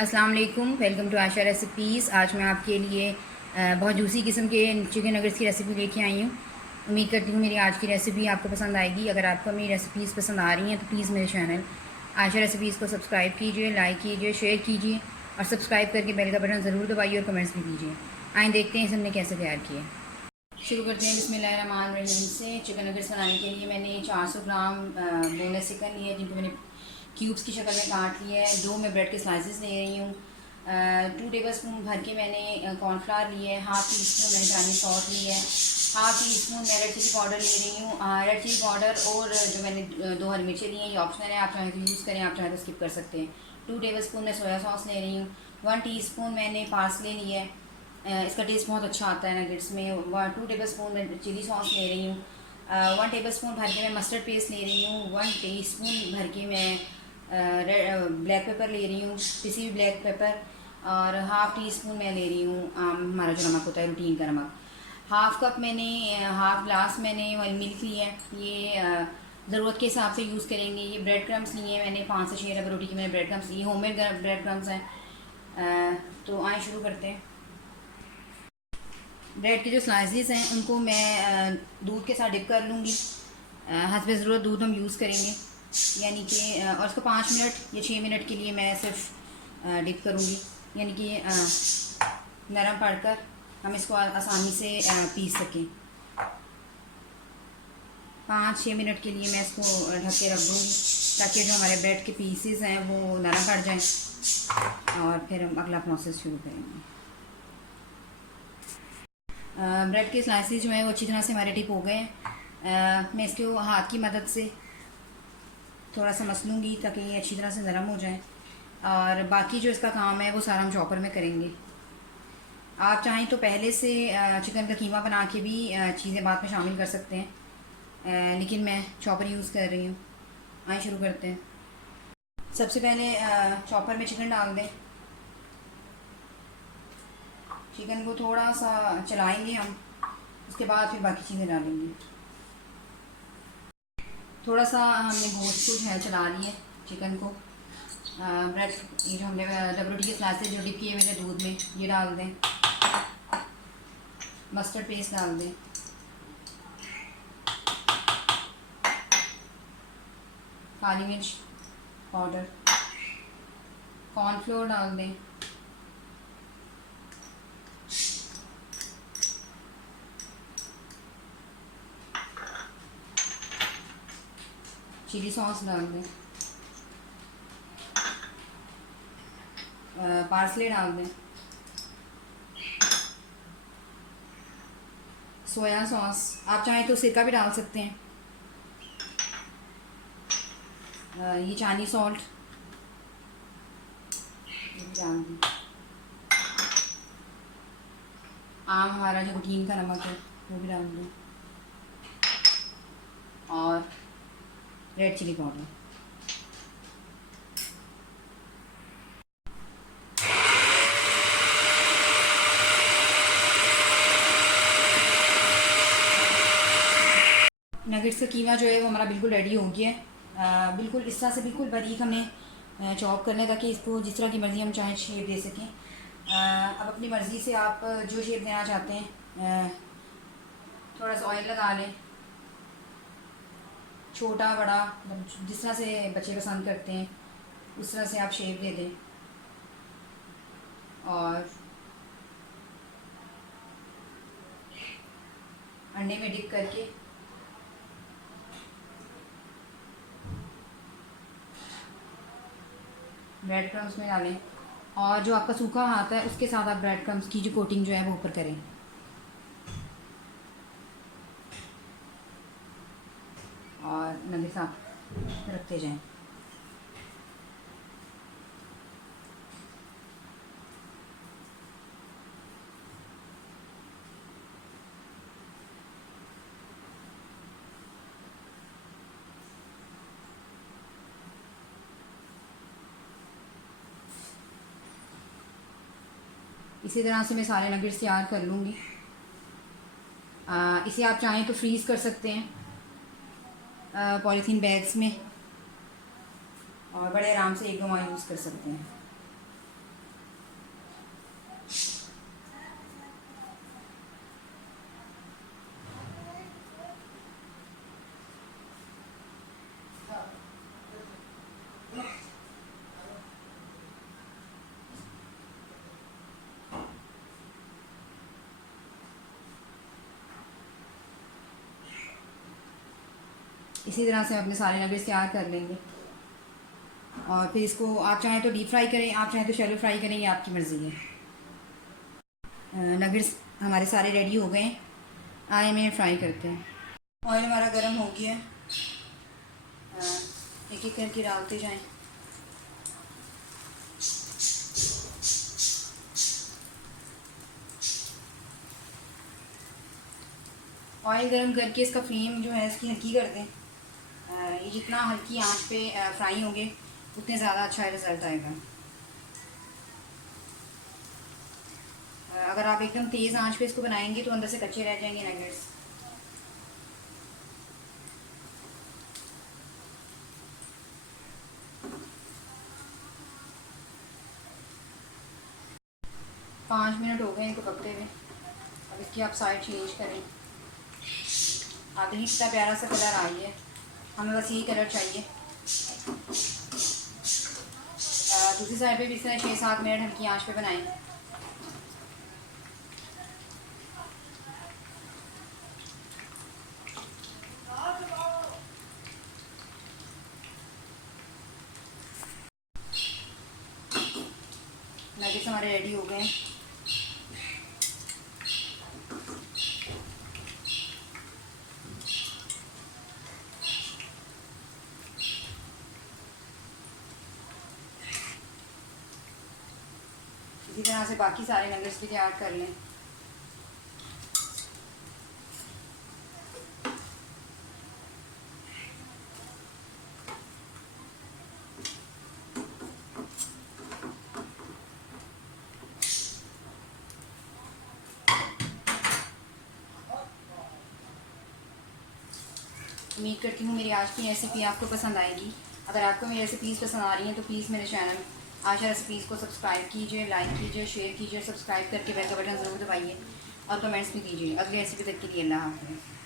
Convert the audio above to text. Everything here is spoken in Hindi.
अस्सलाम वालेकुम, वेलकम टू आशा रेसिपीज़। आज मैं आपके लिए बहुत जूसी किस्म के चिकन नगेट्स की रेसिपी लेके आई हूँ। उम्मीद करती हूँ मेरी आज की रेसिपी आपको पसंद आएगी। अगर आपको मेरी रेसिपीज़ पसंद आ रही हैं तो प्लीज़ मेरे चैनल आशा रेसिपीज़ को सब्सक्राइब कीजिए, लाइक कीजिए, शेयर कीजिए और सब्सक्राइब करके बेल का बटन ज़रूर दबाइए और कमेंट्स भी कीजिए। आए देखते हैं इसे हमने कैसे तैयार किया। शुरू करते हैं बिस्मिल्लाहिर्रहमानिर्रहीम से। चिकन नगेट्स बनाने के लिए मैंने 400 ग्राम बोनलेस चिकन लिया है, जिनको मैंने क्यूब्स की शक्ल में काट लिया है। 2 मैं ब्रेड के स्लाइसेस ले रही हूँ। 2 टेबल स्पून भर के मैंने कॉर्नफ्लावर लिया है। हाफ़ टी स्पून मैंने चाइनीज सॉल्ट लिया है। हाफ़ टी स्पून मैं रेड चिली पाउडर ले रही हूँ। रेड चिली पाउडर और जो मैंने 2 हरी मिर्चें ली हैं, ये ऑप्शनल है, आप चाहें तो यूज़ करें, आप चाहें तो स्किप कर सकते हैं। 2 टेबल स्पून मैं सोया सॉस ले रही हूँ। 1 टी स्पून मैंने पार्सले लिया है, इसका टेस्ट बहुत अच्छा आता है नगेट्स में। 2 टेबल स्पून मैं चिली सॉस ले रही हूँ। 1 टेबल स्पून भर के मैं मस्टर्ड पेस्ट ले रही हूँ। 1 टी स्पून भर के मैं ब्लैक पेपर ले रही हूँ, पिसी हुई ब्लैक पेपर। और हाफ़ टी स्पून मैं ले रही हूँ हमारा जो नमक होता है, रूटीन का नमक। हाफ़ कप मैंने हाफ़ ग्लास मैंने मिल्क लिया है। ये ज़रूरत के हिसाब से यूज़ करेंगे। ये ब्रेड क्रम्स लिए हैं मैंने, 5 से 6 रबर रोटी के मैंने ब्रेड क्रम्स लिए, होममेड ब्रेड क्रम्स हैं। तो आए शुरू करते हैं। ब्रेड के जो स्लाइसेस हैं उनको मैं दूध के साथ डिप कर लूँगी। हस्बे ज़रूरत दूध हम यूज़ करेंगे, यानी कि और इसको 5 मिनट या 6 मिनट के लिए मैं सिर्फ डिप करूँगी, यानी कि नरम पड़कर हम इसको आसानी से पीस सकें। 5-6 मिनट के लिए मैं इसको ढक के रख दूँगी, ताकि जो हमारे ब्रेड के पीसेस हैं वो नरम पड़ जाएं और फिर हम अगला प्रोसेस शुरू करेंगे। ब्रेड के स्लाइसेस जो हैं वो अच्छी तरह से हमारे डिप हो गए हैं। मैं इसको हाथ की मदद से थोड़ा सा मसलूँगी ताकि ये अच्छी तरह से नरम हो जाए, और बाकी जो इसका काम है वो सारा हम चॉपर में करेंगे। आप चाहें तो पहले से चिकन का कीमा बना के भी चीज़ें बाद में शामिल कर सकते हैं, लेकिन मैं चॉपर यूज़ कर रही हूँ। आइए शुरू करते हैं। सबसे पहले चॉपर में चिकन डाल दें। चिकन को थोड़ा सा चलाएंगे हम, उसके बाद फिर बाकी चीज़ें डालेंगे। थोड़ा सा हमने गोश्त को जो है चला लिए चिकन को। ब्रेड ये जो हमने डबल रोटी के स्लाइसेस जो डिप किए हुए थे दूध में, ये डाल दें। मस्टर्ड पेस्ट डाल दें। काली मिर्च पाउडर, कॉर्नफ्लोर डाल दें। चिली सॉस डाल दें। पार्सले डाल दें। सोया सॉस, आप चाहें तो सिरका भी डाल सकते हैं। ये चाइनीज सॉल्ट ये भी डाल दें। आम हमारा जो रूटीन का नमक है वो भी डाल दें, और रेड चिली पाउडर। नगेट्स का कीमा जो है वो हमारा बिल्कुल रेडी हो गया है। बिल्कुल इस तरह से बिल्कुल बारीक हमने चॉप करना है, ताकि इसको जिस तरह की मर्ज़ी हम चाहें शेप दे सकें। अब अपनी मर्ज़ी से आप जो शेप देना चाहते हैं, थोड़ा सा ऑयल लगा लें, छोटा बड़ा जिस तरह से बच्चे पसंद करते हैं उस तरह से आप शेप दे दें। और अंडे में डिप करके ब्रेड क्रम्स में डालें, और जो आपका सूखा हाथ है उसके साथ आप ब्रेड क्रम्स की जो कोटिंग जो है वो ऊपर करें, और नगेट्स आप रखते जाएं। इसी तरह से मैं सारे नगेट्स तैयार कर लूँगी। इसे आप चाहें तो फ्रीज़ कर सकते हैं पॉलीथीन बैग्स में, और बड़े आराम से 1-2 माह यूज़ कर सकते हैं। इसी तरह से अपने सारे नगेट्स तैयार कर लेंगे। और फिर इसको आप चाहें तो डीप फ्राई करें, आप चाहें तो शैलो फ्राई करें, ये आपकी मर्ज़ी है। नगेट्स हमारे सारे रेडी हो गए हैं, आए में फ्राई करते हैं। ऑयल हमारा गर्म हो गया है, एक एक करके डालते जाएं। ऑयल गर्म करके इसका फ्लेम जो है इसकी हल्की कर दें। ये जितना हल्की आंच पे फ्राई होंगे उतने ज़्यादा अच्छा रिज़ल्ट आएगा। अगर आप एकदम तेज़ आंच पे इसको बनाएंगे तो अंदर से कच्चे रह जाएंगे नगेट्स। पाँच मिनट हो गए इनको पकते हुए। अब इसकी आप साइड चेंज करें। आप देखिए कितना प्यारा सा कलर आ गया है, हमें बस यही कलर चाहिए। दूसरी साइड पे भी इस तरह 6-7 मिनट हल्की आंच पे बनाएं। नगेट्स हमारे रेडी हो गए हैं। इसी तरह से बाकी सारे नगेट्स भी तैयार कर लें। उम्मीद करती हूँ मेरी आज की रेसिपी आपको पसंद आएगी। अगर आपको मेरी रेसिपीज़ पसंद आ रही हैं तो प्लीज़ मेरे चैनल आशा रेसिपीज़ को सब्सक्राइब कीजिए, लाइक कीजिए, शेयर कीजिए, सब्सक्राइब करके बेल का बटन ज़रूर दबाइए और कमेंट्स भी कीजिए। अगली रेसिपी तक के लिए अल्लाह हाफ़िज़।